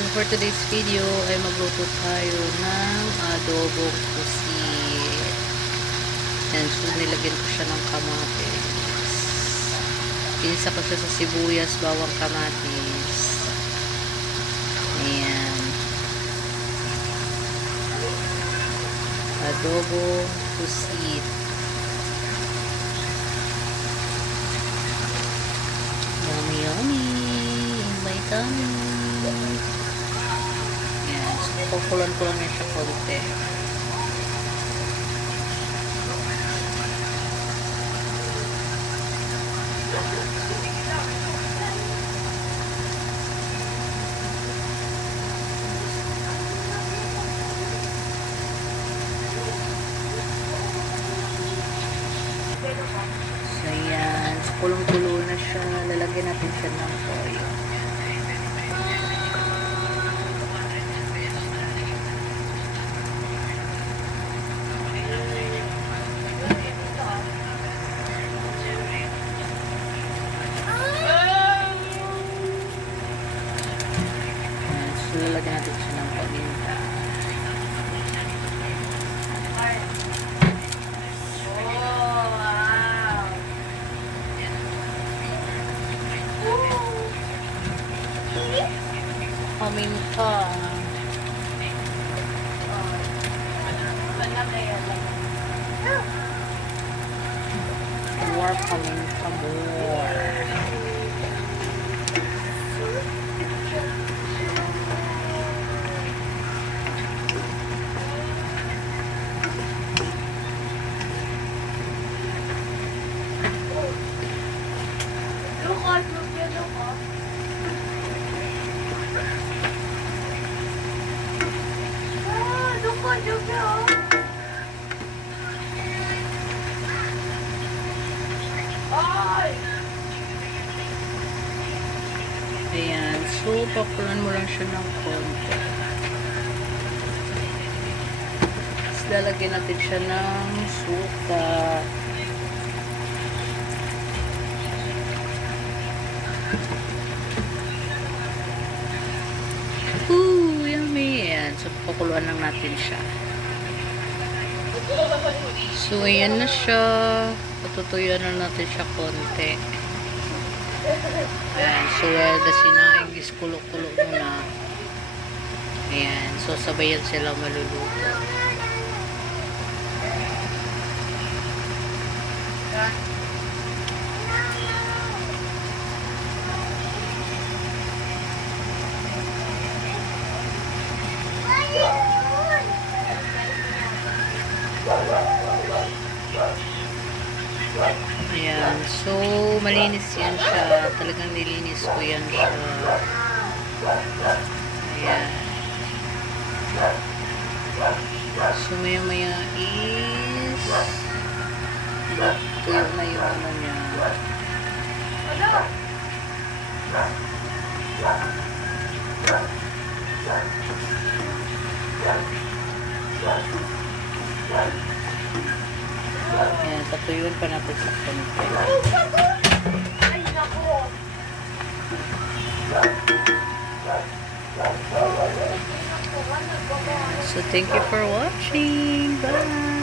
So for today's video ay magluto tayo ng adobong pusit. Yan, so nilagyan ko siya ng kamatis. Pinisa ko siya sa sibuyas, bawang, kamatis. Ayan. Adobong pusit. Yummy, yummy. Vitamins. Yan. So, kukulan ko lang yan siya konti. So, yan. So, kulong-kulo na siya. Lalagyan natin siya ng toyo. So, lalagyan natin siya ng paminta. Paminta. More paminta, more. Ayan. So, pakulan mo lang siya ng konti. Tapos, lalagyan natin siya ng suka. Ooh, yummy. Ayan. So, pakuluan lang natin siya. So, ayan na siya. Patutuyuan na natin siya konti. Ayan. So, the sinaing is kulo-kulo muna. Ayan. So, sabayan sila maluluto. Ayan. So, malinis yan siya. Talagang nilinis ko yan siya. Ayan. So, maya-maya is tuyo na yung ano niya. Ayan, patuyuan pa natin sa konti. Ay, naku! So, thank you for watching. Bye!